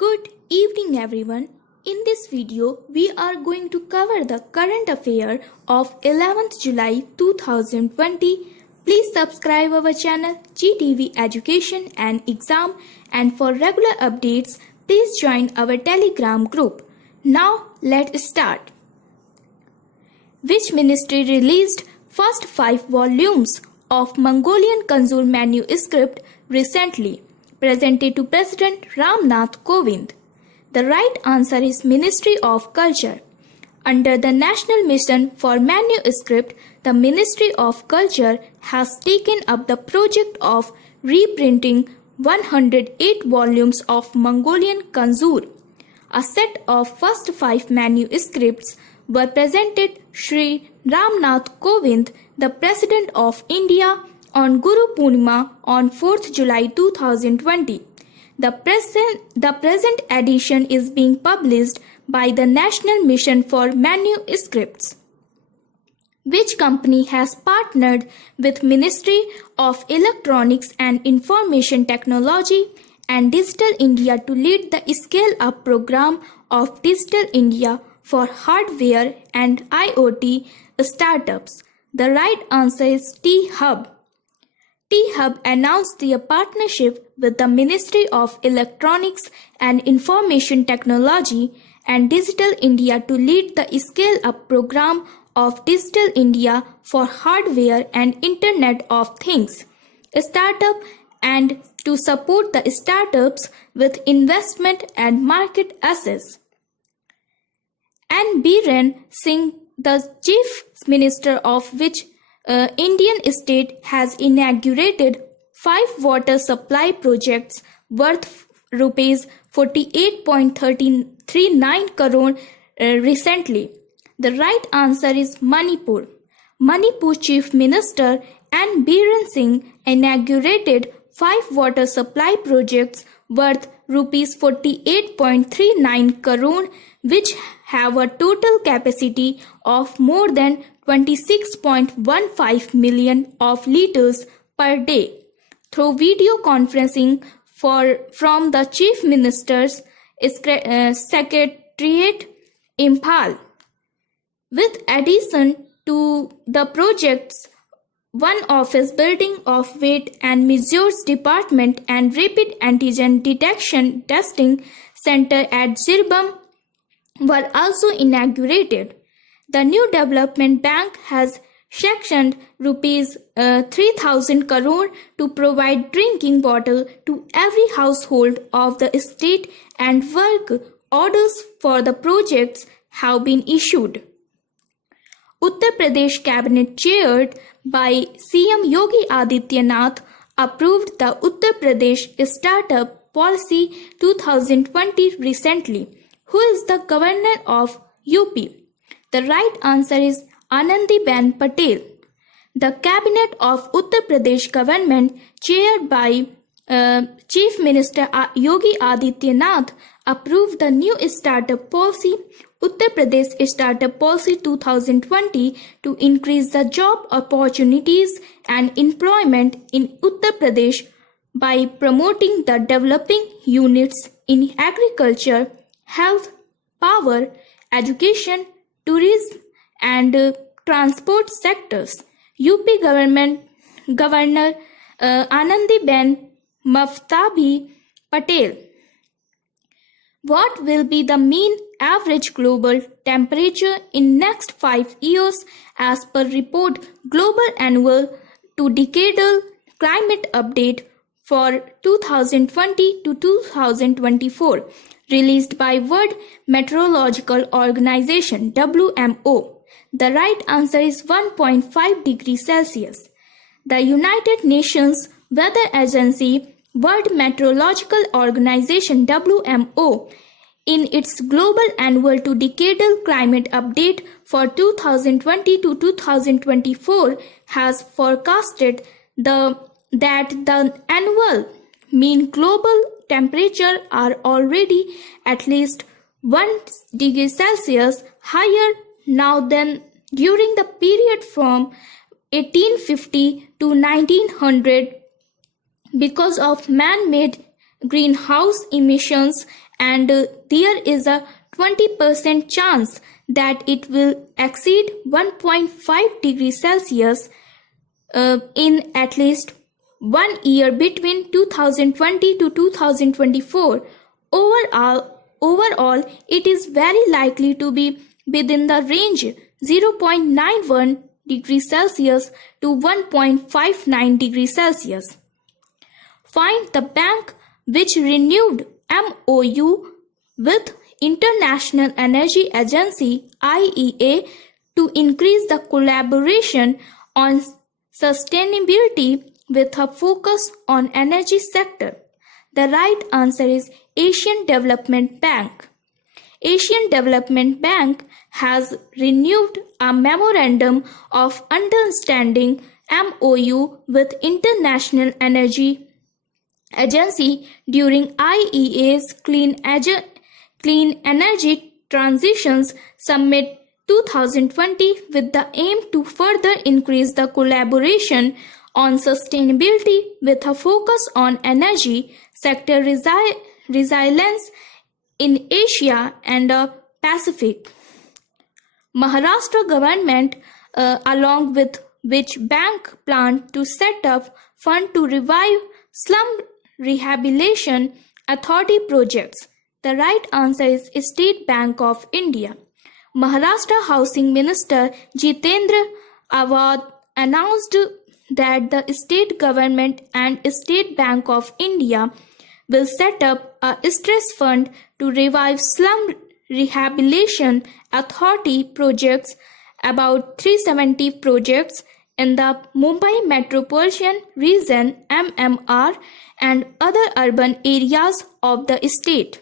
Good evening everyone. In this video, we are going to cover the current affair of 11th July 2020. Please subscribe our channel GTV Education and Exam, and for regular updates, please join our Telegram group. Now let's start. Which ministry released first 5 volumes of Mongolian Kanzur manuscript recently, presented to President Ramnath Kovind? The right answer is Ministry of Culture. Under the National Mission for Manuscript, the Ministry of Culture has taken up the project of reprinting 108 volumes of Mongolian Kanzur. A set of first 5 manuscripts were presented Shri Ramnath Kovind, the President of India, on Guru Purnima on 4th July 2020. The present edition is being published by the National Mission for Manuscripts. Which company has partnered with Ministry of Electronics and Information Technology and Digital India to lead the scale-up program of Digital India for hardware and IoT startups? The right answer is T-Hub. T-Hub announced their partnership with the Ministry of Electronics and Information Technology and Digital India to lead the scale-up program of Digital India for hardware and Internet of Things startup, and to support the startups with investment and market access. N. Biren Singh, the Chief Minister of which Indian state, has inaugurated 5 water supply projects worth rupees 48.39 crore recently? The right answer is Manipur. Manipur Chief Minister N. Biren Singh inaugurated 5 water supply projects worth rupees 48.39 crore, which have a total capacity of more than 26.15 million of liters per day through video conferencing from the Chief Minister's Secretariat, Imphal. With addition to the projects, one office building of Weight and Measures Department and Rapid Antigen Detection Testing Center at Zirbam were also inaugurated. The new development bank has sanctioned rupees 3,000 crore to provide drinking water to every household of the state, and work orders for the projects have been issued. Uttar Pradesh Cabinet, chaired by CM Yogi Adityanath, approved the Uttar Pradesh Startup Policy 2020 recently. Who is the governor of UP? The right answer is Anandiben Patel. The Cabinet of Uttar Pradesh government, chaired by Chief Minister Yogi Adityanath, approved the new Startup Policy, Uttar Pradesh Startup Policy 2020, to increase the job opportunities and employment in Uttar Pradesh by promoting the developing units in agriculture, health, power, education, tourism, and transport sectors. UP Governor Anandiben Maftabi Patel. What will be the mean average global temperature in next 5 years as per report Global Annual to Decadal Climate Update for 2020 to 2024, released by World Meteorological Organization WMO? The right answer is 1.5 degrees Celsius. The United Nations Weather Agency, World Meteorological Organization WMO, in its Global Annual to Decadal Climate Update for 2020 to 2024, has forecasted that the annual mean global temperature are already at least 1 degree Celsius higher now than during the period from 1850 to 1900 because of man-made greenhouse emissions and there is a 20% chance that it will exceed 1.5 degrees Celsius in at least 1 year between 2020 to 2024. Overall, it is very likely to be within the range 0.91 degrees Celsius to 1.59 degrees Celsius. Find the bank which renewed MOU with International Energy Agency (IEA) to increase the collaboration on sustainability with a focus on energy sector. The right answer is Asian Development Bank. Asian Development Bank has renewed a memorandum of understanding MOU with International Energy Agency during IEA's Clean Energy Transitions Summit 2020 with the aim to further increase the collaboration on sustainability with a focus on energy sector resilience in Asia and the Pacific. Maharashtra government along with which bank planned to set up fund to revive slum rehabilitation authority projects. The right answer is State Bank of India. Maharashtra Housing Minister Jitendra Awad announced that the state government and State Bank of India will set up a stress fund to revive slum rehabilitation authority projects, about 370 projects in the Mumbai metropolitan region (MMR) and other urban areas of the state.